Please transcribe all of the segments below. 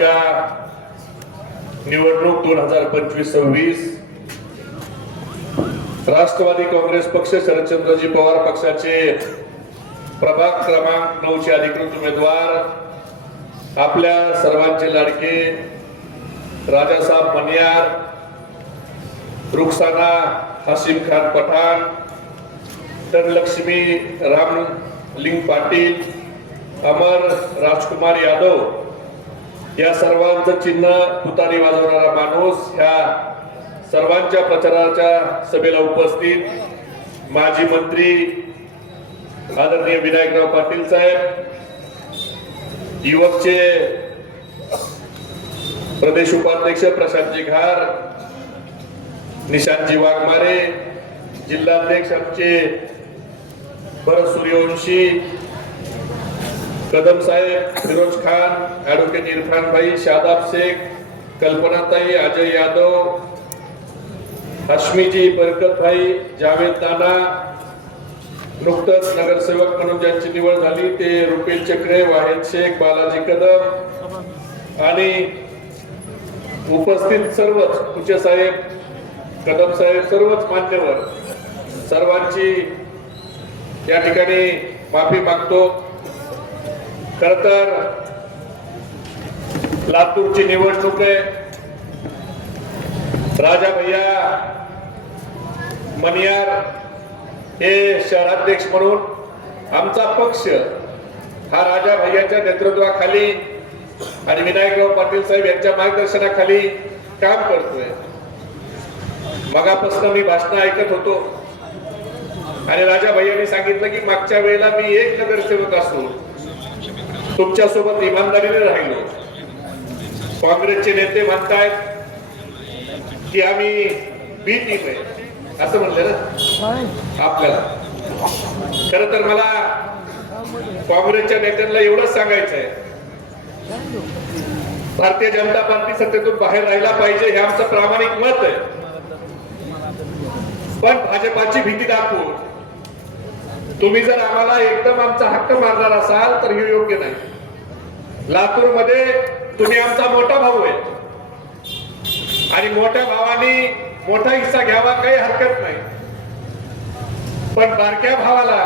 लोकसभेच्या निवडणूक 2025-26 राष्ट्रवादी काँग्रेस पक्ष शरदचंद्रजी पवार पक्षाचे प्रभाग क्रमांक 9 चे अधिकृत उमेदवार आपल्या सर्वांचे लाडके राजासाहेब मनियार, रुखसाना हाशिम खान पठाण, धनलक्ष्मी रामलिंग पाटील, अमर राजकुमार यादव या सर्वांचं चिन्ह तुतारी वाजवणारा माणूस ह्या सर्वांच्या प्रचाराच्या सभेला उपस्थित माजी मंत्री आदरणीय विनायकराव पाटील साहेब, युवकचे प्रदेश उपाध्यक्ष प्रशांतजी घार, निशांतजी वाघमारे, जिल्हाध्यक्ष आमचे भरत सूर्यवंशी, कदम साहेब, फिरोज खान, ॲडव्होकेट इरफान भाई, शादाब शेख, कल्पनाताई, अजय यादव, हश्मीजी, बरकत भाई, जावेद नाना, नुकतंच नगरसेवक म्हणून ज्यांची निवड झाली ते रुपेल चक्रे, वाहिद शेख, बालाजी कदम आणि उपस्थित सर्वच कुचे साहेब, कदम साहेब, सर्वच मान्यवर सर्वांची या ठिकाणी माफी मागतो। खर तर लातूरची निवडणूक आहे। राजा भैया मनियार हे शहराध्यक्ष म्हणून आमचा पक्ष हा राजा भैयाच्या नेतृत्वाखाली आणि विनायकराव पाटील साहेब यांच्या मार्गदर्शनाखाली काम करतोय। मगापासून मी भाषण ऐकत होतो आणि राजा भैयांनी सांगितलं की मागच्या वेळेला मी एक नगरसेवक असून तुमच्या सोबत इमानदारीने राहिलो। काँग्रेसचे नेते म्हणतायत की आम्ही बी टीम आहे असं म्हणले ना आपल्याला। खरं तर मला काँग्रेसच्या नेत्यांना एवढंच सांगायचं आहे, भारतीय जनता पार्टी सत्तेतून बाहेर राहिला पाहिजे हे आमचं प्रामाणिक मत आहे, पण भाजपाची भीती दाखवून तुम्ही जर आम्हाला एकदम आमचा हक्क मारणार असाल तर हे योग्य नाही। लातूर मध्ये तुम्ही आमचा मोठा भाऊ आहे आणि मोठ्या भावानी मोठा हिस्सा घ्यावा काही हरकत नाही, पण बारक्या भावाला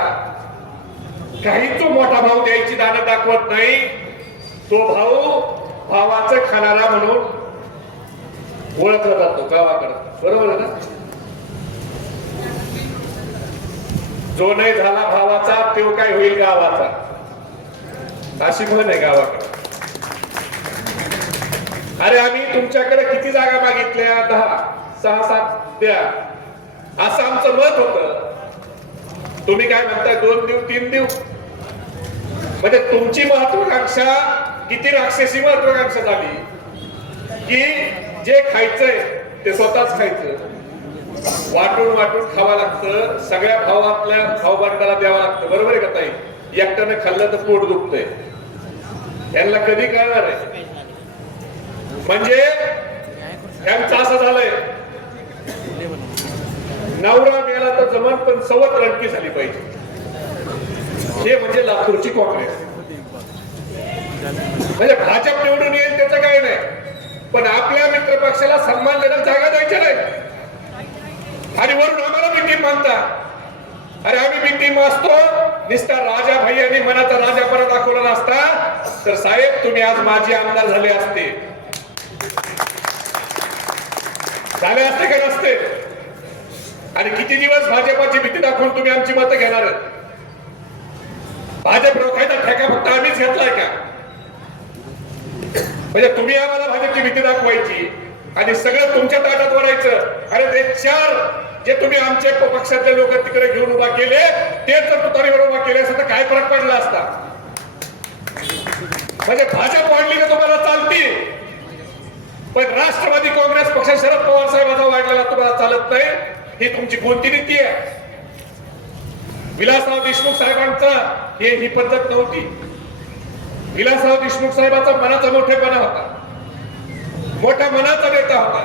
काही तो मोठा भाऊ द्यायची दानं दाखवत नाही, तो भाऊ भावाचं खाणारा म्हणून ओळखला जातो गावाकडे। बरोबर आहे ना? जो नाही झाला भावाचा तो काय होईल गावाचा, अशी म्हण आहे गावाकडे। अरे आम्ही तुमच्याकडे किती जागा मागितल्या, 10, 6, 7 द्या असं आमचं मत होतं। तुम्ही काय म्हणताय 2 देऊ 3 देऊ, म्हणजे तुमची महत्वाकांक्षा किती राक्षसी महत्वाकांक्षा झाली की जे खायचंय ते स्वतःच खायचं, वाटून वाटून खावा लागतं, सगळ्या भावातल्या भाऊबंडाला द्यावं लागतं। बरोबर आहे का ताई? एकट्याने खाल्लं तर पोट दुखतंय, यांना कधी कळणार आहे? म्हणजे यांचं असं झालंय, नवरा मेला तर जमन पण सवत रडकी झाली पाहिजे। हे म्हणजे लातूरची काँग्रेस। म्हणजे भाजप निवडून येईल त्याचं काही नाही, पण आपल्या मित्र पक्षाला सन्मान देण्याची जागा द्यायची नाही आणि वरून आम्हाला बी टीम मानता। अरे आम्ही बी टीम असतो, निस्ता राजा भैयांनी मनाचा राजापणा दाखवला नसता तर साहेब तुम्ही आज माजी आमदार झाले असते का नसते? आणि किती दिवस भाजपाची भीती दाखवून तुम्ही आमची मतं घेणार? भाजप रोखायचा ठेका फक्त आम्हीच घेतलाय का? म्हणजे तुम्ही आम्हाला भाजपची भीती दाखवायची आणि सगळं तुमच्या ताटात वरायचं। अरे ते 4 जे तुम्ही आमचे पक्षातले लोक तिकडे घेऊन उभा केले ते जर तुतारीवर उभा केले असं तर काय फरक पडला असता? म्हणजे भाजप वाढली का तुम्हाला चालती, पण राष्ट्रवादी काँग्रेस पक्ष शरद पवार साहेबांचा वाढलेला तुम्हाला चालत नाही। ही तुमची कोणती नीती आहे? विलासराव देशमुख साहेबांचा ही पद्धत नव्हती। विलासराव देशमुख साहेबांचा मनाचा मोठेपणा होता, मोठ्या मनाचा नेता होता,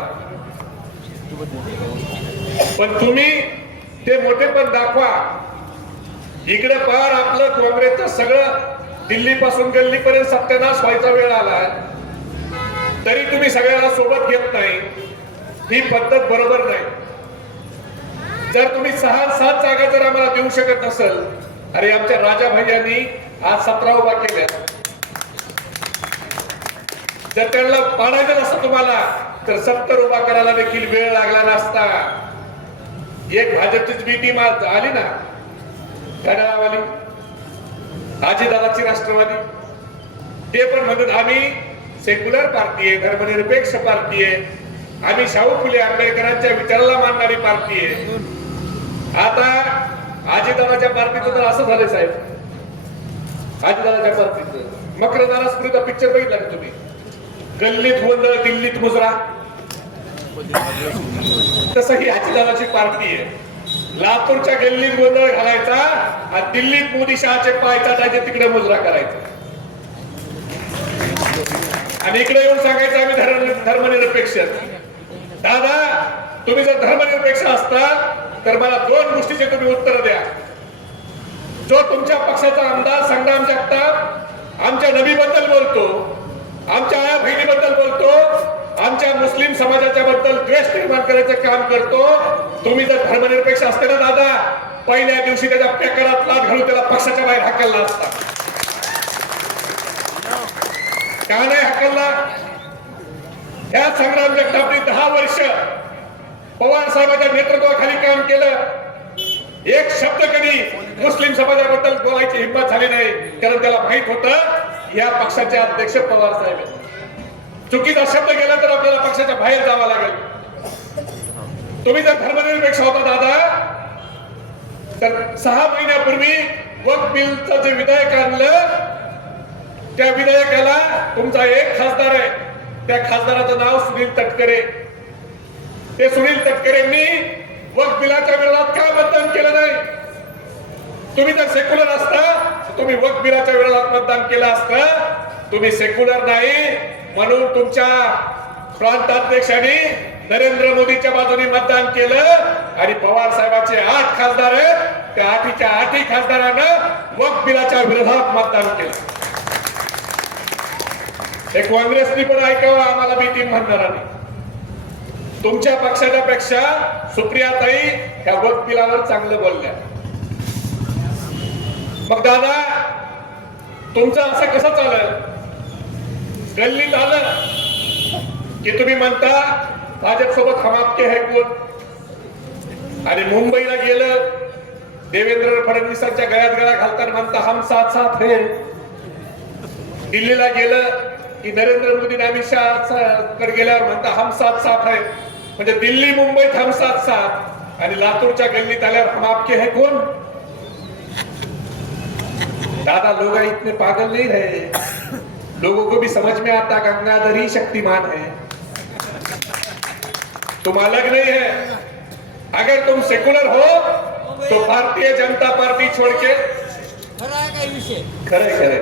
पण तुम्ही ते मोठेपण दाखवा। इकडे पार आपलं काँग्रेसचं सगळं दिल्ली पासून गल्लीपर्यंत सत्यानाश व्हायचा वेळ आला। तुम्ही सगळ्याला सोबत घेत नाही, ही पद्धत बरोबर नाही. जर तुम्ही 6-7 जागा जर आम्हाला देऊ शकत नसेल, अरे आमच्या राजा भैयांनी आज 17 उभा केल्या. जर त्यांना पाडायचं नसतं तुम्हाला तर 70 उभा करायला देखील वेळ लागला नसता. एक भाजपचीच बी टीम आली ना घड्याळावाली, अजितदादाची राष्ट्रवादी, ते पण म्हणत आम्ही सेक्युलर पार्टी आहे, धर्मनिरपेक्ष पार्टी आहे, आम्ही शाहू फुले आंबेडकरांच्या विचाराला मानणारी पार्टी आहे. आता अजितदादाच्या पार्टीचं तर असं झालंय साहेब, अजितदादाच्या पार्टीचं मकरंद स्मृतीचा पिक्चर बघितला का तुम्ही? गल्लीत गोंधळ दिल्लीत मुजरा, तसं ही अजितदादाची पार्टी आहे. लातूरच्या गल्लीत गोंधळ घालायचा आणि दिल्लीत मोदी शहाचे पाय चाटायचे, तिकडे मुजरा करायचा आणि इकडे येऊन सांगायचं आम्ही धर्मनिरपेक्ष. दादा, तुम्ही जर धर्मनिरपेक्ष असता तर मला 2 गोष्टीचे तुम्ही उत्तर द्या. जो तुमच्या पक्षाचा आमदार संग्राम जगताप आमच्या नबीबद्दल बोलतो, आमच्या आया बहिणीबद्दल बोलतो, आमच्या मुस्लिम समाजाच्या बद्दल द्वेष निर्माण करायचं काम करतो, तुम्ही जर धर्मनिरपेक्ष असते ना दादा, पहिल्या दिवशी त्याच्या पेकडात लाथ घालून त्याला पक्षाच्या बाहेर हाकलला असता. का नाही हाकलला? ह्या संग्राम जगतापने 10 वर्ष पवार साहेबांच्या नेतृत्वाखाली काम केलं. एक शब्द कधी मुस्लिम समाजाबद्दल बोलायची हिंमत झाली नाही, कारण त्याला माहित होतं या पक्षाचे अध्यक्ष पवार साहेब. चुकीचा शब्द गेला तर आपल्याला पक्षाच्या बाहेर जावं लागेल. तुम्ही जर धर्मनिरपेक्ष होता दादा, तर 6 महिन्यापूर्वी वक्फ बिलचं जे विधेयक आणलं, त्या विधेयकाला तुमचा एक खासदार आहे, त्या खासदाराचं नाव सुनील तटकरे. ते सुनील तटकरेंनी वक्फ बिलाच्या विरोधात का मतदान केलं नाही? तुम्ही जर सेक्युलर असता तुम्ही वक्फ बिलाच्या विरोधात मतदान केलं असतं. तुम्ही सेक्युलर नाही म्हणून तुमच्या प्रांताध्यक्षांनी नरेंद्र मोदीच्या बाजूने मतदान केलं आणि पवार साहेबांचे 8 खासदार आहेत, त्या 8च्या 8 खासदारांना वक्फ बिलाच्या विरोधात मतदान केलं. हे काँग्रेसनी पण ऐकावं, आम्हाला बी टीम म्हणणारांनी. तुमच्या पक्षाच्या पेक्षा सुप्रियाताई ह्या वक्फ बिलावर चांगलं बोलल्या. मग दादा, तुमचं असं कसं चालेल? गल्लीत आलं की तुम्ही म्हणता भाजप सोबत हम आपके है कोण, आणि मुंबईला गेलं देवेंद्र फडणवीसांच्या गळ्यात गळा घालताना म्हणता हम साथ साथ है. दिल्लीला गेलं की नरेंद्र मोदी अमित शहाकडे गेल्यावर म्हणता हम साथ साथ है. म्हणजे दिल्ली मुंबईत हम साथ साथ आणि लातूरच्या गल्लीत आल्यावर हम आपके है कोण. दादा, लोग इतने पागल नहीं रहे, लोगों को भी समझ में आता गंगाधर ही शक्तिमान है, तुम अलग नहीं है. अगर तुम सेकुलर हो तो भारतीय जनता पार्टी छोड़ के, खरे खरे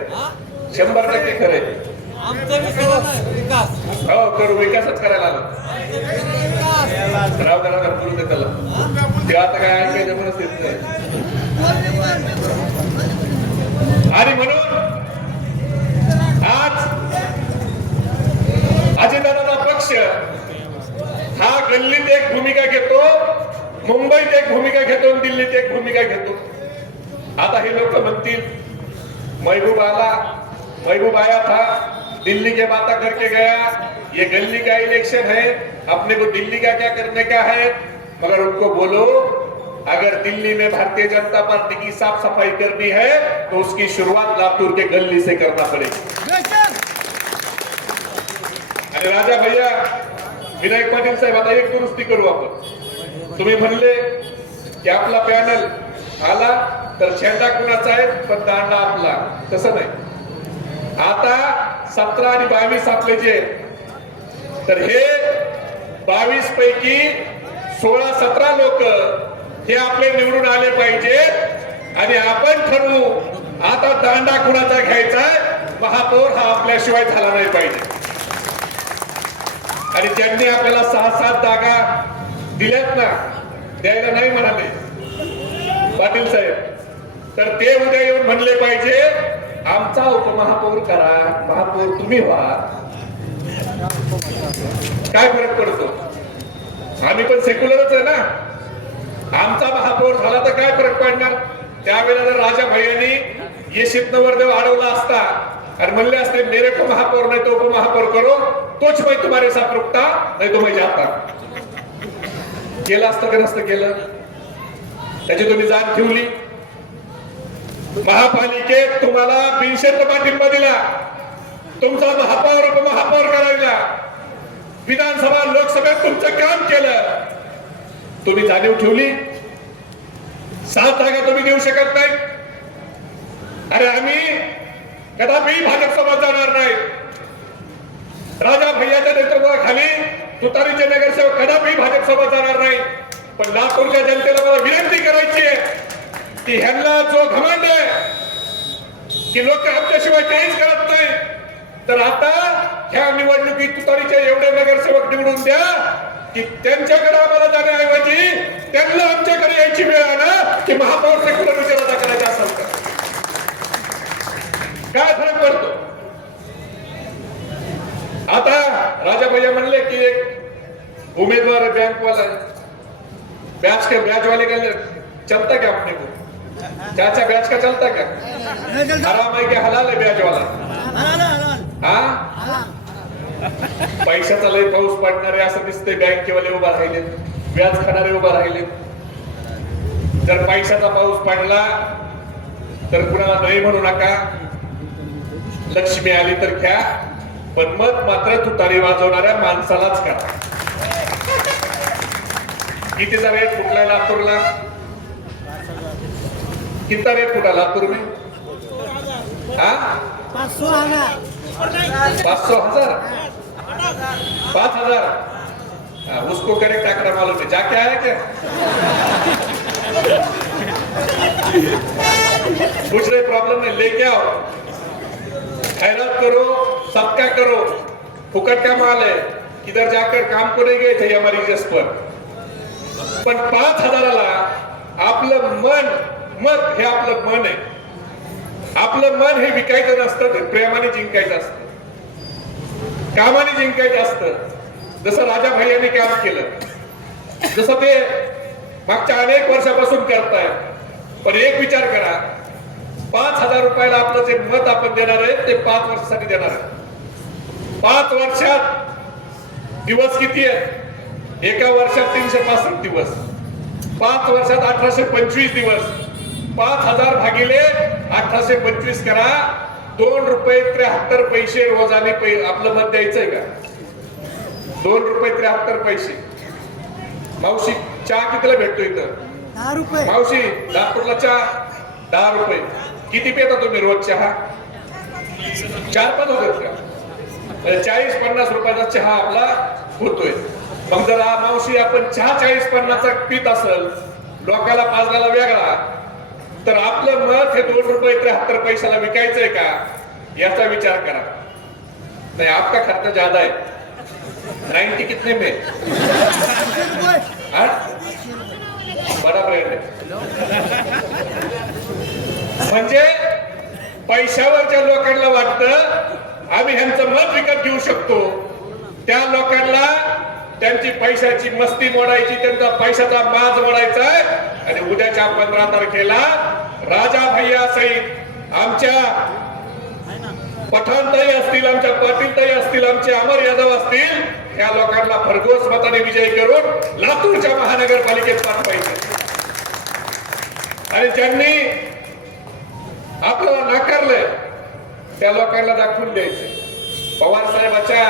100% खरे, हो करू, विकासच करायला आलो. राव करा करू दे त्याला, ते आता काय ऐकायचं म्हणून येत नाही. आणि म्हणून आज अजितदादांचा पक्ष हा गल्लीत एक भूमिका घेतो, मुंबईत एक भूमिका घेतो, दिल्लीत एक भूमिका घेतो. आता हे लोक म्हणतील महबूब आया था, दिल्ली के बात करके गया, ये गली का इलेक्शन है, अपने को दिल्ली का क्या करने का है. मगर उनको बोलो, अगर दिल्ली में भारतीय जनता पार्टी की साफ सफाई करनी है तो उसकी शुरुआत लातूर के गली से करना पड़ेगी. आणि राजा भैया, विनायक पाटील साहेब, आता एक दुरुस्ती करू आपण. तुम्ही म्हणले की आपला पॅनल आला तर झेंडा कुणाचा आहे पण दांडा आपला, तसं नाही. आता 17 आणि 22 आपले जे, तर हे 22 पैकी 16-17 लोक हे आपले निवडून आले पाहिजेत आणि आपण ठरवू आता दांडा कुणाचा घ्यायचा, महापौर हा आपल्याशिवाय झाला नाही पाहिजे. आणि ज्यांनी आपल्याला 6-7 जागा दिल्यात ना, द्यायला नाही म्हणाले पाटील साहेब, तर ते उद्या येऊन म्हणले पाहिजे आमचा उपमहापौर करा, महापौर तुम्ही व्हा. आम्ही पण सेक्युलरच आहे ना. आमचा महापौर झाला तर काय फरक पडणार. त्यावेळेला जर राजा भैयांनी येशीत नवरदेव अडवला असता और म्हणले असते मेरे को महापौर नहीं तो उपमहापौर करो, तोच मैं तुम्हारे साथ रुकता, नहीं तो मैं जाता. केलं असतं का नसतं केलं. त्याची तुम्ही जाण ठेवली. महापालिकेत तुम्हाला बिनशर्त पाठिंबा दिला. तुमचा महापौर उपमहापौर करायला. विधानसभा लोकसभेत तुमचं काम केलं. तुम्ही जाणीव ठेवली. 7 जागा तुम्ही देऊ शकत नाही. अरे आम्ही कदापि भाजप सोबत जाणार नाही. राजा भैयाच्या नेतृत्वाखाली तुतारीचे नगरसेवक कदापि भाजप सोबत जाणार नाही. पण लातूरच्या जनतेला मला विनंती करायची आहे की ह्यांना जो घमंड आहे की लोक आमच्याशिवाय काहीच करत नाही, तर आता ह्या निवडणुकीत तुतारीचे एवढे नगरसेवक निवडून द्या की त्यांच्याकडे आम्हाला जाण्याऐवजी त्यांना आमच्याकडे यायची वेळ आणा की महापौर सेक्युलर विचाराचा करायचा असेल तर काय फरक पडतो. आता राजा भैया म्हणले की एक उमेदवार बँकवाला ब्याज वाले का चलता क्या अपने को. चाचा ब्याज का चलता क्या. हराम है क्या हलाल है ब्याज वाला. हा पैशाचा लय पाऊस पडणारे असं दिसतंय. बँकेवाले उभा राहिले, व्याज खाणारे उभा राहिले. जर पैशाचा पाऊस पडला तर कुणाला नाही म्हणू नका. लक्ष्मी आली तर घ्या, पण मत मात्र तुतारी वाजवणाऱ्या माणसालाच करा. कितीचा रेट कुठला लातूरला. कितना रेट कुठला लातूर में. 500,000 5,000. उसको करेक्ट आंकड़ा मालूम है. जाके आया क्या. कुछ नहीं प्रॉब्लम नहीं, लेके आओ. खैरात करो, सबका करो. फुकट का माल है. किधर जाकर काम को नहीं गए थे हमारी जस पर. पण 5,000ला आपलं मत हे आपलं मन आहे. आपलं मन हे विकायचं नसतं, ते प्रेमाने जिंकायचं असतं, कामाने जिंकायचं असतं. जसं राजा भैयांनी काम केलं, जसं ते मागच्या अनेक वर्षापासून करतायत. पण एक विचार करा, 5,000 रुपयाला आपलं जे मत आपण देणार आहे ते 5 वर्षासाठी देणार आहे. 5 वर्षात दिवस किती आहेत. एका वर्षात 365 दिवस. 5 वर्षात 1825 दिवस. 5,000 भागिले 1825 करा. 2 रुपये 73 पैसे रोजाने आपलं मत द्यायचंय का. 2 रुपये 73 पैसे. मावशी चहा कितीला भेटतो इथं. 10 रुपये. मावशी नागपूरला चहा 10 रुपये. किती पिता तुम्ही रोज चहा. 4-5 होतात का. 40-50 रुपयाचा चहा आपला होतोय. मग जर मावशी आपण चहा 40-50चा पित असेल, लोकाला पाजलेला वेगळा, तर आपलं मत हे 2 रुपये 73 पैशाला विकायचंय का याचा विचार करा. नाही आपका खर्च ज्यादा है. 90 कितने में. बड़ा ब्रँड आहे. म्हणजे पैशावरच्या लोकांना वाटतं आम्ही ह्यांचं मत विकत घेऊ शकतो. त्या लोकांना त्यांची पैशाची मस्ती मोडायची, त्यांचा पैशाचा माज मोडायचा आहे. आणि उद्याच्या 15 तारखेला राजा भैया सहित आमच्या पठाणताई असतील, आमच्या पाटीलताई असतील, आमचे अमर यादव असतील, या लोकांना भरघोस मताने विजय करून लातूरच्या महानगरपालिकेत पाठवायचे. आणि ज्यांनी आपल्याला नाकारलंय त्या लोकांना दाखवून द्यायचे. पवार साहेबाच्या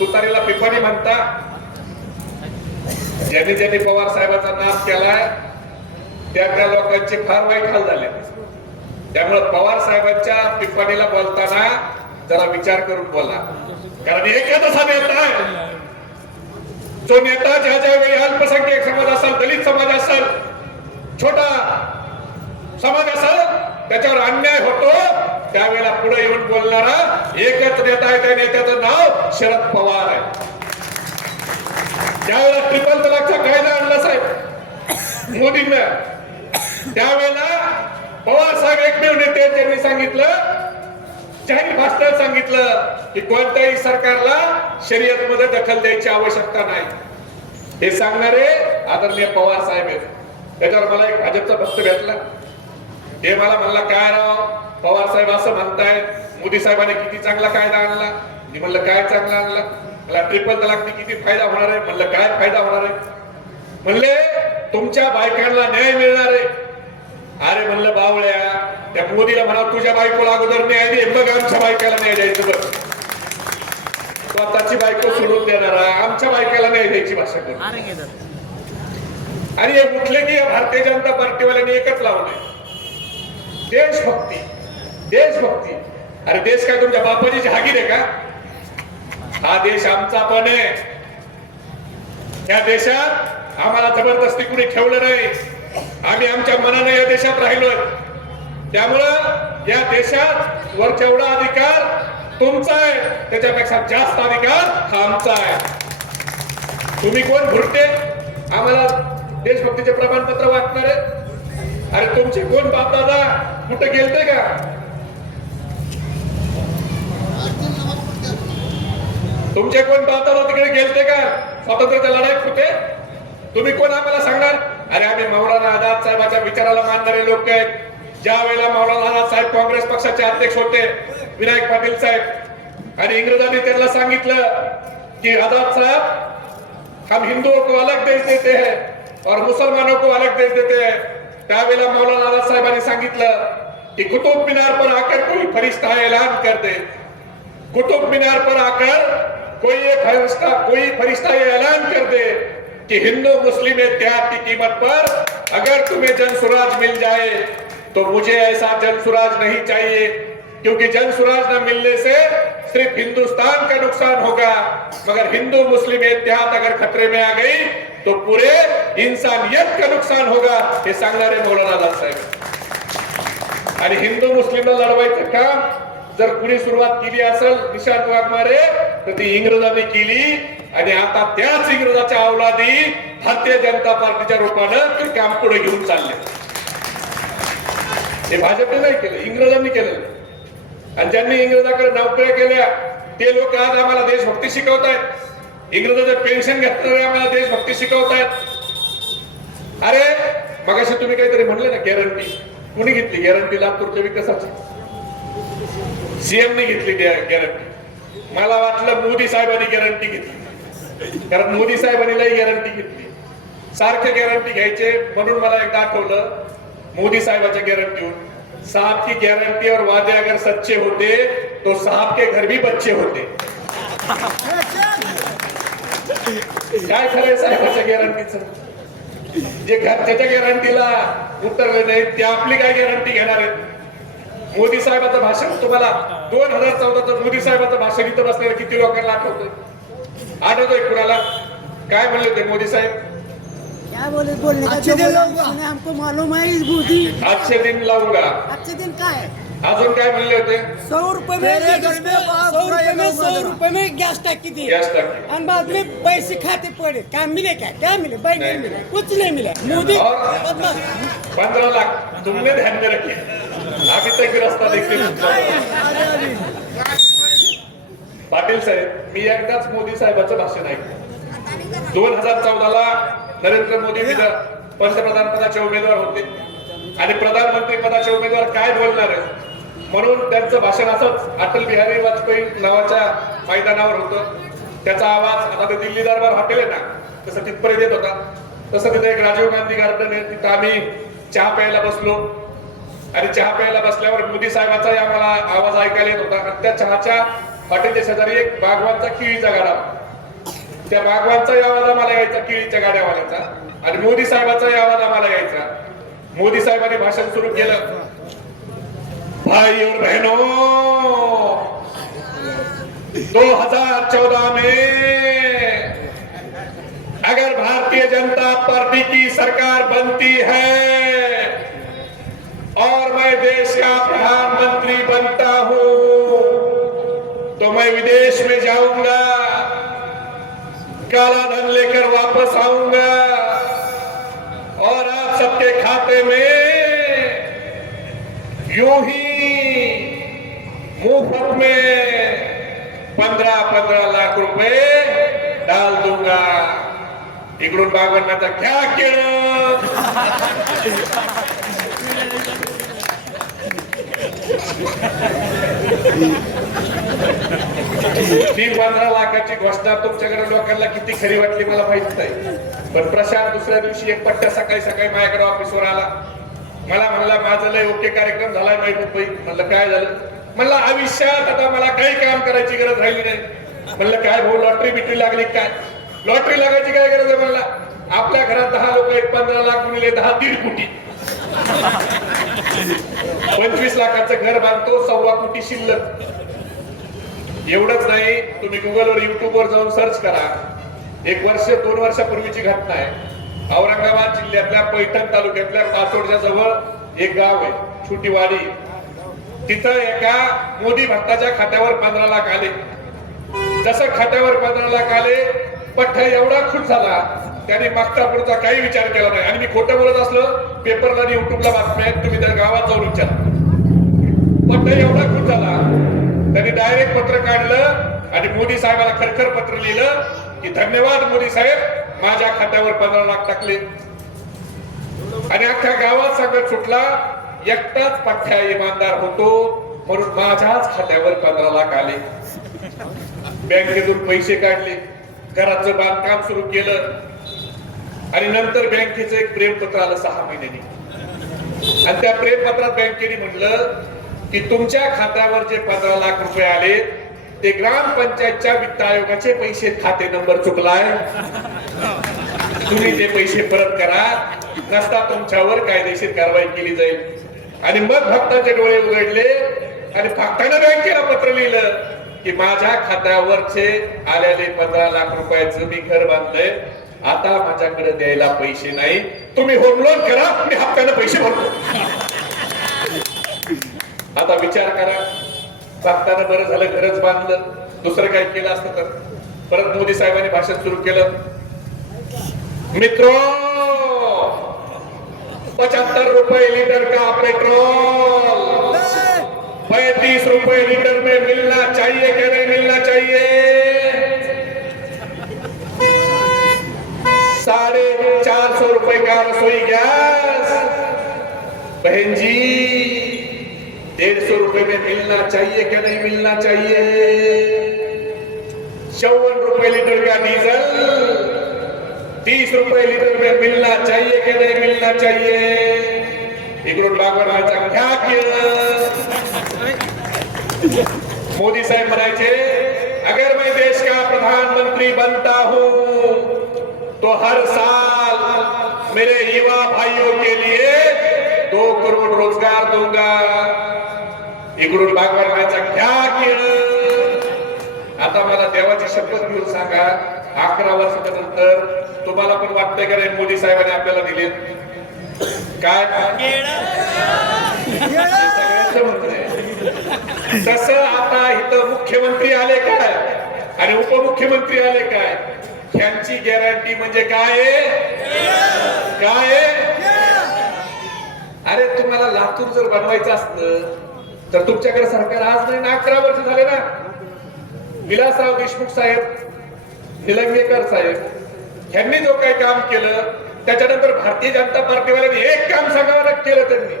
तुतारीला पिपाणी म्हणता. ज्यांनी पवार साहेबाचा नाश केलाय त्या लोकांचे फार वाईट हाल झाले. त्यामुळे पवार साहेबांच्या पिपाणीला बोलताना जरा विचार करून बोला. कारण एकच असा नेता आहे जो नेता ज्या वेळी अल्पसंख्याक समाज असेल, दलित समाज असेल, छोटा समाज असेल, त्याच्यावर अन्याय होतो त्यावेळेला पुढे येऊन बोलणारा एकच नेता आहे. त्या नेत्याचं नाव शरद पवार आहे. ज्यावेळेला ट्रिपल तलाकचा कायदा आणला साहेब मोदींना, त्यावेळेला पवार साहेब एकमेव नेते त्यांनी सांगितलं, जाहीर भाषणात सांगितलं की कोणत्याही सरकारला शर्यत मध्ये दखल द्यायची आवश्यकता नाही. हे सांगणारे आदरणीय पवार साहेब आहेत. त्याच्यावर मला एक भाजपचा भक्त भेटला. ते मला म्हणला, काय राव पवार साहेब असं म्हणतायत मोदी साहेबांनी किती चांगला कायदा आणला. मी म्हणलं काय चांगला आणला. मला ट्रिपल तलाकने किती फायदा होणार आहे. म्हणलं काय फायदा होणार आहे. म्हणले तुमच्या बायकांना न्याय मिळणार आहे. अरे म्हणलं बावळ्या, त्या मोदीला म्हणा तुझ्या बायकोला अगोदर न्याय दे, मग आमच्या बायकाला न्याय द्यायचं. बरं स्वतःची बायको सोडून देणारा आमच्या बायकाला न्याय द्यायची भाषा करू. आणि हे उठले की भारतीय जनता पार्टीवाल्यांनी एकच लावले, देशभक्ती देशभक्ती. अरे देश काय तुमच्या बापाची जहागीर आहे का. हा देश आमचा पण आहे. या देशात आम्हाला जबरदस्ती कुणी ठेवलं नाही. आम्ही आमच्या मनाने या देशात राहिलोय. त्यामुळं या देशात वर जेवढा अधिकार तुमचा आहे त्याच्यापेक्षा जास्त अधिकार हा आमचा आहे. तुम्ही कोण भुरटे आम्हाला देशभक्तीचे प्रमाणपत्र वाटणारे. अरे तुमचे कोण बापदादा कुठे गेलते का. तुमचे कोण बापदादा तिकडे गेलते का स्वातंत्र्याच्या लढाईत होते. तुम्ही कोण आम्हाला सांगणार. अरे आम्ही मौलाना आझाद साहेबांच्या विचाराला मानणारे लोक आहेत. ज्या वेळेला मौलाना आझाद साहेब काँग्रेस पक्षाचे अध्यक्ष होते, विनायक पाटील साहेब, आणि इंग्रजांनी त्यांना सांगितलं की आझाद साहब हम हिंदुओं को अलग देश देते हैं और मुसलमानों को अलग देश देते हैं. त्यावेळेला मौलाना आझाद साहेबांनी सांगितलं कि कुतुब मीनार पर आकर कोई फरिश्ता ऐलान कर दे. कुतुब मीनार पर आकर कोई फरिश्ता ये ऐलान कर दे कि हिंदू मुस्लिम इत्तेहाद की कीमत पर अगर तुम्हें जनसुराज मिल जाए तो मुझे ऐसा जनसुराज नहीं चाहिए, क्योंकि जनसुराज न मिलने से सिर्फ हिंदुस्तान का नुकसान होगा, मगर हिंदू मुस्लिम इत्तेहाद अगर खतरे में आ गई तो पूरे इंसानियत का नुकसान होगा. हे सांगणारे मौलाना आझाद साहेब. आणि हिंदू मुस्लिमला लढवायचं काम जर कुणी सुरुवात केली असेल निशांत वाघमारे तर ती इंग्रजांनी केली. आणि आता त्याच इंग्रजाच्या अवलादी भारतीय जनता पार्टीच्या रूपानं ते काम पुढे घेऊन चालले. हे भाजपने नाही केलं, इंग्रजांनी केलं. आणि ज्यांनी इंग्रजाकडे नोकऱ्या केल्या ते लोक आज आम्हाला देशभक्ती शिकवतायत. इंग्रजाचं पेन्शन घेतणारे आम्हाला देशभक्ती शिकवतायत. अरे मगाशी तुम्ही काहीतरी म्हणले ना गॅरंटी. कुणी घेतली गॅरंटी लातूरच्या विकासाची. सीएम ने घेतली गॅरंटी. मला वाटलं मोदी साहेबांनी गॅरंटी घेतली, कारण मोदी साहेबांनी लई गॅरंटी घेतली. सारखे गॅरंटी घ्यायचे म्हणून मला एकदा आठवलं मोदी साहेबाच्या गॅरंटीवर. साहब की गारंटी और वादे अगर सच्चे होते तो साहब के घर भी बच्चे होते. काय खरंय साहेबाच्या गॅरंटीचं. जे घरच्याच्या गॅरंटीला उतरले नाही ते आपली काय गॅरंटी घेणार आहेत. मोदी साहेबांचं भाषण तुम्हाला 2014चं मोदी साहेबांचं भाषण इथं बसलेलं किती लोकांना आठवतोय कुणाला. काय म्हणले होते मोदी साहेब. क्या बोलने का जो बोला हमको मालूम है इस मोदी अच्छे दिन लाऊंगा. अच्छे दिन का है. अजून काय म्हणले होते. 100 रुपए में 100 में गैस टैंकी दी. गॅस टाकी. और बाद में पैसे खाते पड़े. क्या मिले क्या मिले भाई नहीं मिले कुछ नहीं मिला. मोदी 15 लाख तुमने ध्यान में रखिए. अभी तक रास्ता देखते. पाटील साहेब मी एकदाच मोदी साहेबांचं भाषण ऐकलं. 2014ला नरेंद्र मोदी पंतप्रधान पदाचे उमेदवार होते आणि प्रधानमंत्री पदाचे उमेदवार काय बोलणार आहे म्हणून त्यांचं भाषण असंच अटल बिहारी वाजपेयी नावाच्या मैदानावर होतं. त्याचा आवाज आता ते दिल्ली दरबार हॉटेल आहे ना तसं तिथपर्यंत येत होता. तसं तिथे एक राजीव गांधी गार्डन आहे. तिथं आम्ही चहा प्यायला बसलो आणि चहा प्यायला बसल्यावर मोदी साहेबाचाही आम्हाला आवाज ऐकायला येत होता. आणि त्या चहाच्या हॉटेलच्या शेजारी एक बागवानचा केळीचा गाडा. त्या बागवानचाही आवाज आम्हाला यायचा केळीच्या गाड्यावाल्याचा आणि मोदी साहेबाचाही आवाज आम्हाला यायचा. मोदी साहेबांनी भाषण सुरू केलं. भाई और बहनों 2014 में अगर भारतीय जनता पार्टी की सरकार बनती है और मैं देश का प्रधानमंत्री बनता हूं तो मैं विदेश में जाऊंगा, काला धन लेकर वापस आऊंगा और आप सबके खाते में यूं ही मुफ्त में 15-15 लाख रुपए डाल दूंगा. इकडून बाबांना घ्या केळं. ती 15 लाखाची घोषणा तुमच्याकडे लोकांना किती खरी वाटली मला माहित नाही, पण प्रशांत दुसऱ्या दिवशी एक पट्ट्या सकाळी सकाळी माझ्याकडे ऑफिसवर आला. मला म्हणला माझं लय ओके कार्यक्रम झालाय माहिती मुंबई. म्हणलं काय झालं? म्हणलं आयुष्यात आता मला काही काम करायची गरज राहिली नाही. म्हणलं काय भाऊ लॉटरी बिटरी लागली काय? लॉटरी लागायची काय गरज आहे? म्हणला आपल्या घरात 10 लोक आहेत, 15 लाख मिळले 10 1.5 कोटी. 25 लाखाचं घर बांधतो, 1.25 कोटी शिल्लक. एवढंच नाही, तुम्ही गुगलवर युट्यूबवर जाऊन सर्च करा. 1 वर्ष 2 वर्षापूर्वीची घटना आहे. औरंगाबाद जिल्ह्यातल्या पैठण तालुक्यातल्या पाचोडच्या जवळ एक गाव आहे, छोटी वाडी. तिथं एका मोदी भक्ताच्या खात्यावर 15 लाख आले. जसं खात्यावर 15 लाख आले, पठ्ठा एवढा खुश झाला त्याने मागचा पुढचा काही विचार केला नाही. आणि मी खोटं बोलत असलं, पेपरला आणि युट्यूबला बातम्या आहेत, तुम्ही त्या गावात जाऊन विचारा. पठ्ठा एवढा खुश झाला त्यांनी डायरेक्ट पत्र काढलं आणि मोदी साहेबांना खरखर पत्र लिहिलं की धन्यवाद मोदी साहेब, माझ्या खात्यावर 15 लाख टाकले. आणि अख्ख्या गावात सगळं सुटला, एकटाच पठ्ठा इमानदार होतो म्हणून माझ्याच खात्यावर 15 लाख आले. बँकेतून पैसे काढले, घराचं बांधकाम सुरू केलं आणि नंतर बँकेचं एक प्रेमपत्र आलं 6 महिन्यांनी. आणि त्या प्रेमपत्रात बँकेने म्हटलं की तुमच्या खात्यावर जे 15 लाख रुपये आले ते ग्रामपंचायतच्या वित्त आयोगाचे पैसे, खाते नंबर चुकलाय, तुम्ही ते पैसे परत करा, नसता तुमच्यावर कायदेशीर कारवाई केली जाईल. आणि मग भक्ताचे डोळे उघडले आणि भक्तानं बँकेला पत्र लिहिलं की माझ्या खात्यावरचे आलेले 15 लाख रुपयाचं मी घर बांधलंय, आता माझ्याकडे द्यायला पैसे नाही, तुम्ही होम लोन करा, मी हप्त्यानं पैसे भरतो. आता विचार करा, भक्तानं बरं झालं घरच बांधलं, दुसरं काय केलं असतं तर. परत मोदी साहेबांनी भाषण सुरू केलं. मित्रों, 75 रुपए लीटर का पेट्रोल 35 रुपए लीटर में मिलना चाहिए क्या नहीं मिलना चाहिए? 450 रुपए का रसोई गैस बहन जी 150 रुपए में मिलना चाहिए क्या नहीं मिलना चाहिए? 54 रुपए लीटर का डीजल 30 रुपए लीटर में मिलना चाहिए क्या नहीं मिलना चाहिए? इकडून बागवानाचा घ्या केलं. मोदी साहेब म्हणायचे, अगर मैं देश का प्रधानमंत्री बनता हूं तो हर साल मेरे युवा भाइयों के लिए 2 करोड़ रोजगार दूंगा. इकडून बागवानाचा घ्या केलं. आता मला देवाची शपथ घेऊन सांगा, 11 वर्षानंतर तुम्हाला पण वाटतंय का नाही मोदी साहेबांनी आपल्याला दिले काय? तसं आता इथं मुख्यमंत्री आले काय आणि उपमुख्यमंत्री आले काय, ह्यांची गॅरंटी म्हणजे काय? काय? अरे तुम्हाला लातूर जर बनवायचं असतं तर तुमच्याकडे सरकार आज नाही ना, 11 वर्ष झाले ना. विलासराव देशमुख साहेब, निलंगेकर साहेब ह्यांनी जो काही काम केलं त्याच्यानंतर भारतीय जनता पार्टीवाल्यांनी एक काम सांगावं केलं. त्यांनी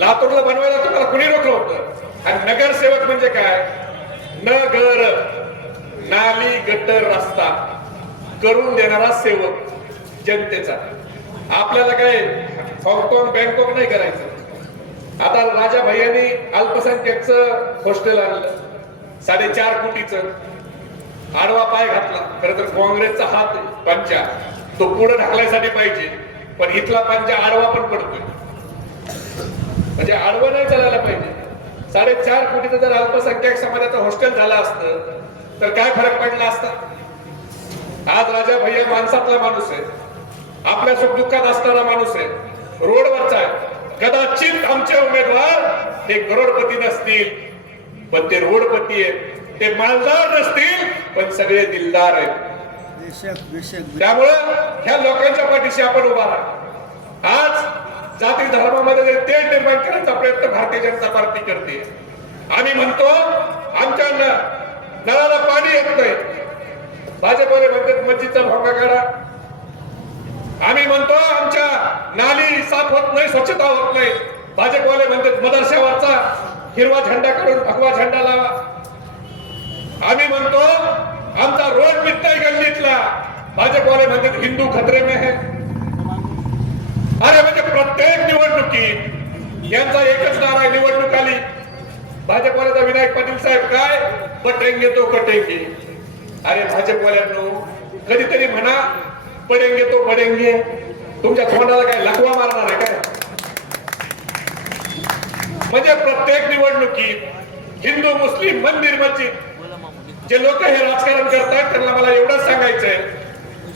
लातूरला बनवायला तुम्हाला कुणी रोखलं होतं? आणि नगरसेवक म्हणजे काय? नगर, नाली, गटर, रस्ता करून देणारा सेवक जनतेचा. आपल्याला काय हाँगकाँग बँकॉक नाही करायचं. आता राजा भैयांनी अल्पसंख्याकचं हॉस्टेल आणलं 4.5 कोटीचं, आडवा पाय घातला. खरं तर काँग्रेसचा हात पंजा तो पुढे ढकलायसाठी पाहिजे, पण इथला पंजा आडवा पण पडतोय, म्हणजे आडवा नाही चालायला पाहिजे. 4.5 कोटीचं जर अल्पसंख्याक समाजाचं हॉस्टेल झालं असतं तर काय फरक पडला असता? आज राजा भैया माणसातला माणूस आहे, आपल्या सुखदुःखात असणारा माणूस आहे, रोडवरचा आहे. कदाचित आमचे उमेदवार हे करोडपती नसतील पण ते रोडपती आहेत, ते मालदार नसतील पण सगळे दिलदार आहेत. त्यामुळं ह्या लोकांच्या पाठीशी आपण उभा राहा. आज जाती धर्मामध्ये तेढ निर्माण करण्याचा प्रयत्न भारतीय जनता पार्टी करते. आम्ही म्हणतो आमच्या नळाला पाणी येत नाही, भाजपवाले म्हणतात मस्जिदचा भोंगा काढा. आम्ही म्हणतो आमच्या नाली साफ होत नाही, स्वच्छता होत नाही. भाजपवाले म्हणतात मदरशावरचा हिरवा झेंडा काढून भगवा झेंडा लावा. आम्ही म्हणतो आमचा रोड मिळतोय गल्लीतला, भाजपवाले म्हणतात हिंदू खतरे में है. अरे म्हणजे प्रत्येक निवडणुकीत यांचा एकच नारा आहे. निवडणूक आली भाजपवाल्याचा विनायक पाटील साहेब काय बटेंगे तो कटेंगे. अरे भाजपवाल्यांनो कधीतरी म्हणा पडेंगे तो पडेंगे. तुमच्या तोंडाला काय लकवा मारणार आहे काय? म्हणजे प्रत्येक निवडणुकीत हिंदू मुस्लिम मंदिर मस्जिद जे लोक हे राजकारण करतात त्यांना मला एवढंच सांगायचंय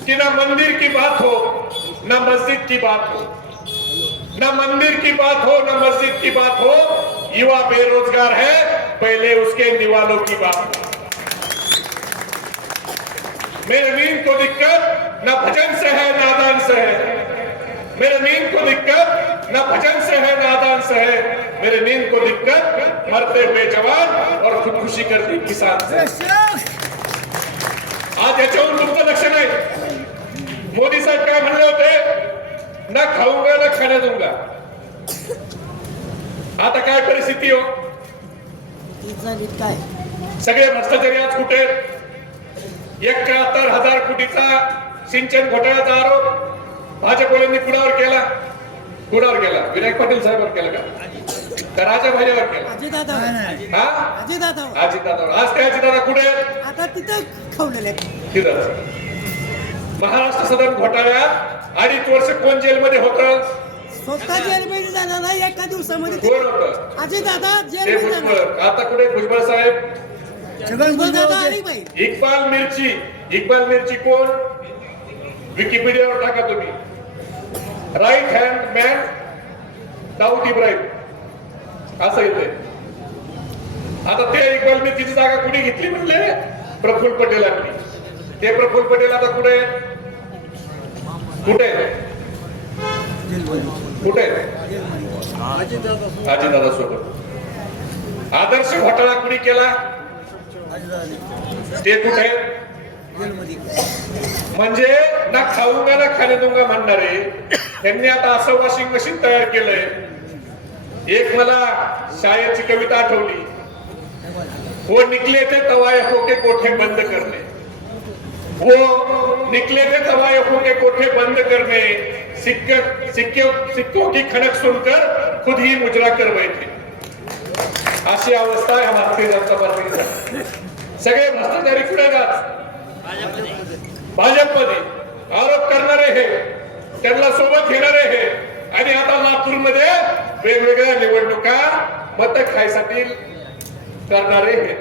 कि ना मंदिर की बात हो ना मस्जिद की बात हो, ना मंदिर की बात हो ना मस्जिद की बात हो. युवा बेरोजगार है, पहले उसके निवालों की बात हो. मेरे नींद को दिक्कत न भजन से है न आदान से है. मेरे नींद को दिक्कत न भजन से है न आदान से है. मेरे नींद को दिक्कत मरते हुए जवान और खुदकुशी करते किसान से. आज याच्यावर तुमचं लक्ष नाही. मोदी साहेब काय म्हणले होते, ना खाऊंगा ना खाने दूंगा. आता काय परिस्थिती हो, काय सगळे भ्रष्टाचारी आज कुठे. 71,000 कोटीचा सिंचन घोटाळ्याचा आरोप भाजपवाल्यांनी कुणावर केला? कुणावर केला? विनायक पाटील साहेबांवर केला का राजा भाईवर केला? अजितदादा हा अजितदादावर. आज ते अजितदादा कुठे? आता तिथं खवलेले तिथं महाराष्ट्र सदन घोटाळ्यात 2.5 वर्ष कोण जेलमध्ये होतं? स्वतः जेलमध्ये झाला नाही एका दिवसामध्ये. कोण होतं? अजितदादा ते जेलमध्ये झाला. भुजबळ. आता कुठे भुजबळ साहेब? भुजबळदादा आणि बाई इक्बाल मिर्ची. इक्बाल मिर्ची कोण? विकिपीडियावर टाका तुम्ही. Right hand man Dawood Ibrahim असं येते. आता ते इक्बाल मिर्चीची जागा कुणी घेतली म्हणले? प्रफुल्ल पटेलांनी. ते प्रफुल्ल पटेल आता कुठे कुठे कुठे? अजितदादा सोबत. आदर्श घोटाळा कुणी केला? ते कुठे? म्हणजे ना खाऊंगा ना खाने दूंगा म्हणणारे त्यांनी आता असं वॉशिंग मशीन तयार केलंय. एक मला शाळेची कविता आठवली, वो निकले थे तवायफों के कोठे बंद करने. वो निकले थे तवायफों के कोठे बंद करने, सिक्कों की खनक सुनकर खुद ही मुजरा कर बैठे. अशी अवस्था आहे भारतीय जनता पार्टीची. सगळे भ्रष्टाचारी कुठे जात? भाजपमध्ये. आरोप करणारे हे, त्यांना सोबत घेणारे हे. आणि आता लातूरमध्ये वेगवेगळ्या निवडणुका मत खायसाठी करणारे हे.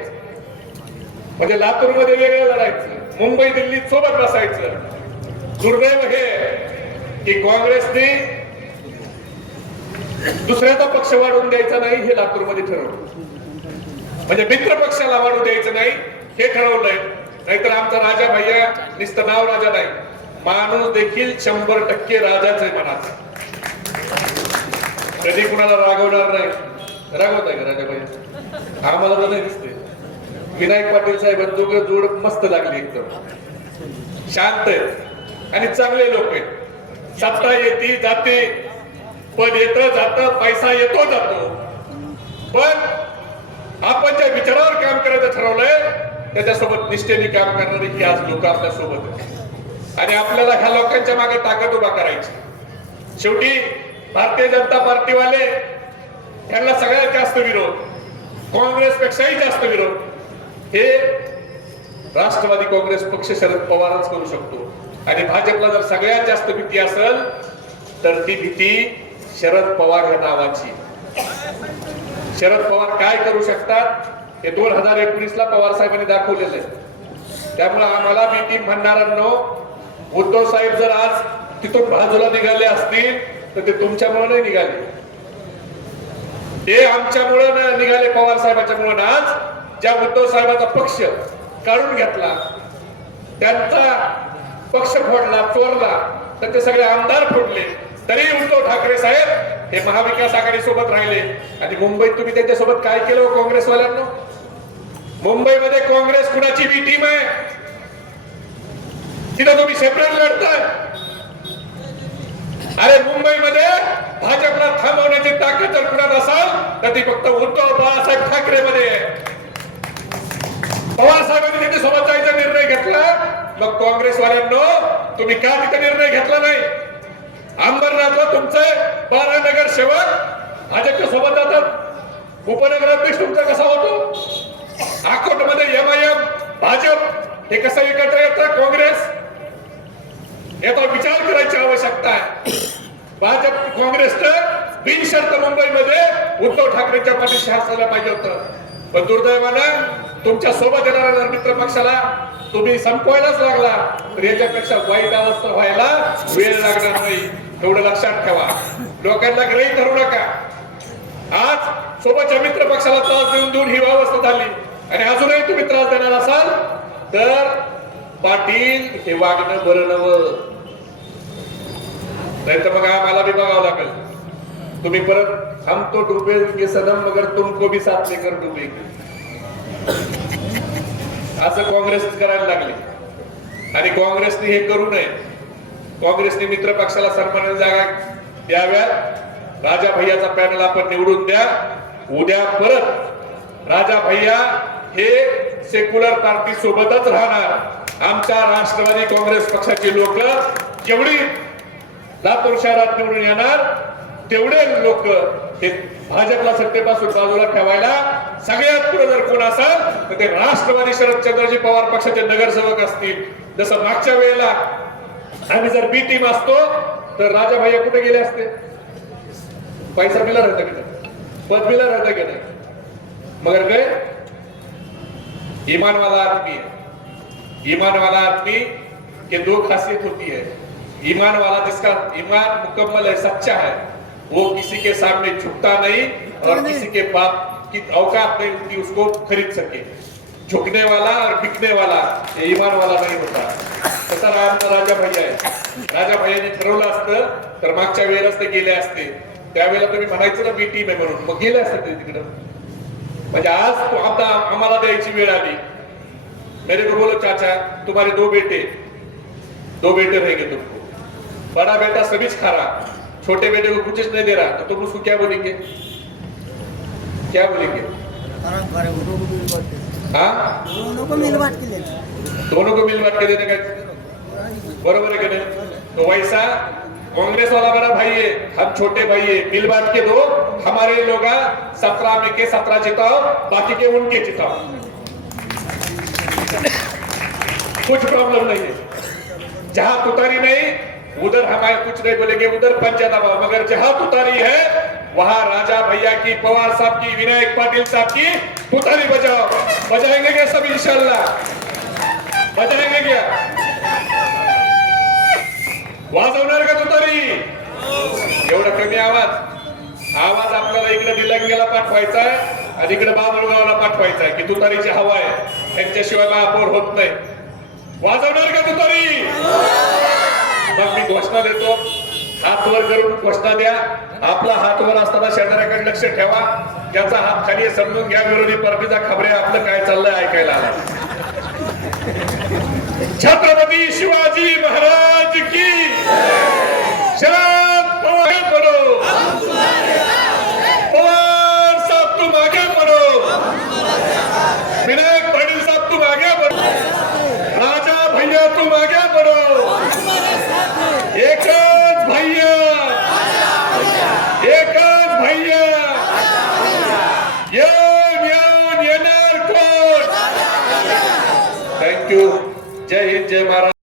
म्हणजे लातूरमध्ये वेगळं लढायचं, मुंबई दिल्लीत सोबत बसायचं. दुर्दैव हे की काँग्रेसने दुसऱ्याचा पक्ष वाढवून द्यायचा नाही हे लातूरमध्ये ठरवलं. म्हणजे मित्र पक्षाला वाढू द्यायचं नाही हे ठरवलंय. नाहीतर आमचा राजा भैया नुसतं नाव राजा नाही, माणूस देखील 100% राजाच आहे मनात. कधी कुणाला रागवणार नाही. रागवत आहे का राजा भैया? आम्हाला तर नाही दिसते. विनायक पाटील साहेब जोड मस्त लागली, एकदम शांत आहेत आणि चांगले लोक आहेत. सत्ता येते जाते, पद येतं जातं, पैसा येतो जातो, पण आपण ज्या विचारावर काम करायचं ठरवलंय त्याच्यासोबत निष्ठेने काम करणारी ही आज लोक आपल्या सोबत आहेत. आणि आपल्याला ह्या लोकांच्या मागे ताकद उभा करायची. शेवटी भारतीय जनता पार्टीवाले यांना सगळ्यात जास्त विरोध, काँग्रेसपेक्षाही जास्त विरोध हे राष्ट्रवादी काँग्रेस पक्ष शरद पवारच करू शकतो. आणि भाजपला जर सगळ्यात जास्त भीती असेल तर ती भीती शरद पवार या नावाची. शरद पवार काय करू शकतात हे 2019ला पवार साहेबांनी दाखवलेलं आहे. त्यामुळे आम्हाला भीती म्हणणाऱ्यांनो, उद्धव साहेब जर आज तिथून बाजूला निघाले असतील तर ते तुमच्यामुळे नाही निघाले, ते आमच्यामुळे निघाले, पवार साहेबांच्या मुळे. आज ज्या उद्धव साहेबांचा पक्ष काढून घेतला, त्यांचा पक्ष फोडला, चोरला, तर ते सगळे आमदार फोडले, तरी उद्धव ठाकरे साहेब हे महाविकास आघाडी सोबत राहिले. आणि मुंबईत तुम्ही त्यांच्यासोबत काय केलं काँग्रेसवाल्यांना? मुंबईमध्ये काँग्रेस कुणाची बी टीम आहे? तिथं तुम्ही सेपरेट लढताय. अरे मुंबईमध्ये भाजपला थांबवण्याची ताकद जर कुणात असाल तर ती फक्त उद्धव बाळासाहेब ठाकरे मध्ये आहे. पवार साहेबांनी तिथे सोबत जायचा निर्णय घेतला, मग काँग्रेसवाल्यांनो तुम्ही का तिथे निर्णय घेतला नाही? अंबरनाथला तुमचे 12 नगरसेवक भाजपच्या सोबत जातात, उपनगराध्यक्ष तुमचा कसा होतो? अकोट मध्ये MIM भाजप हे कसं एकत्र येतं? काँग्रेस याचा विचार करायची आवश्यकता आहे. भाजप काँग्रेसनं बिनशर्त मुंबईमध्ये उद्धव ठाकरेंच्या पाठीशी असायला पाहिजे होतं, पण दुर्दैवानं तुमच्या सोबत येणाऱ्या मित्र पक्षाला तुम्ही संपवायलाच लागला. तर याच्यापेक्षा वाईट अवस्था व्हायला वेळ लागणार नाही, एवढं लक्षात ठेवा. लोकांना गृहीत धरू नका. आज सोबतच्या मित्र पक्षाला त्रास देऊन देऊन ही अवस्था झाली आणि अजूनही तुम्ही त्रास देणार असाल तर पाटील हे वागणं बरं नवं, नाही तर मग आम्हाला बी बघावं लागेल. तुम्ही परत हम तो डुबेंगे सनम मगर तुमको भी साथ लेकर डुबेंगे असं काँग्रेस करायला लागले. आणि काँग्रेसने हे करू नये. काँग्रेसने मित्र पक्षाला सन्मानाने जागा द्याव्या. राजा भैयाचा पॅनल आपण निवडून द्या. उद्या परत राजा भैया हे सेक्युलर पार्टी सोबतच राहणार. आमच्या राष्ट्रवादी काँग्रेस पक्षाची लोक जेवढी लातूर शहरात निवडून येणार तेवढे लोक हे भाजपला सत्तेपासून बाजूला ठेवायला सगळ्यात पुढे जर कोण असाल तर ते राष्ट्रवादी शरदचंद्रजी पवार पक्षाचे नगरसेवक असतील. जसं मागच्या वेळेला आम्ही जर बी टीम असतो तर राजा भैया कुठे गेले असते? पैसा मिला रहता की नहीं, पद मिला रहता की नहीं, मगर गए. ईमान वाला आदमी है. ईमान वाला आदमी के दो खासियत होती है. ईमान वाला जिसका ईमान मुकम्मल है, सच्चा है, वो किसी के सामने झुकता नहीं और किसी के बाप की औकात नहीं होती उसको खरीद सके. झुकने वाला और बिकने वाला ये ईमान वाला नहीं होता. तसा राजा भैया आहे. राजा भैयानी ठरवलं असतं तर मागच्या वेळेलाच ते गेले असते. त्यावेळेला तुम्ही म्हणायचं ना बी टीम आहे म्हणून, मग गेले असते ते तिकडं. म्हणजे आज आता आम्हाला द्यायची वेळ आली. मेरे को बोलो चाचा तुम्हारे दो बेटे रहेंगे, तुमको बड़ा बेटा सभी खा रहा, छोटे बेटे को कुछ नहीं दे रहा, तो तुम उसको क्या बोलेंगे? क्या बोलेंगे? हाँ, दोनों को मिल बांट के देने का बरोबर है कि नहीं? तो वैसा कांग्रेस वाला बड़ा भाई है, हम छोटे भाई है, मिल बांट के दो. हमारे लोग 17 में के 17 जिताओ, बाकी के उनके जिताओ, कुछ प्रॉब्लम नहीं है. जहां तुतारी नहीं उधर हमारे कुछ नहीं बोलेंगे, उधर पंचा दबाओ. मगर जहां तुतारी है वहां राजा भैया की, पवार साहब की, विनायक पाटिल साहब की तुतारी बजाओ. बजाएंगे क्या सब? इंशाल्लाह बजाएंगे क्या? वाजवणार का तुतारी? एवढा कमी आवाज आपल्याला इकडे दिलंगेला पाठवायचा आहे आणि इकडे बाबुळगावला पाठवायचा आहे की तुतारीची हवा आहे, त्यांच्याशिवाय महापौर होत नाही. वाजवणार का तुतारी? मग मी घोषणा देतो, हात वर करून घोषणा द्या. आपला हात वर असताना शेजाऱ्याकडे लक्ष ठेवा. ज्याचा हात खाली समजून घ्या विरोधी पार्टीचा खबरे आपलं काय चाललंय ऐकायला. छत्रपती शिवाजी महाराज की शरद पवार पडो, पवार साहब तुम आगे बढ़ो, विनायक पाटिल साहब तुम आगे बढ़ो, राजा भैया तुम आगे बढ़ो. एकच भैया, एकच भैया, येणार कोण? थँक्यू. जय हिंद, जय महाराज.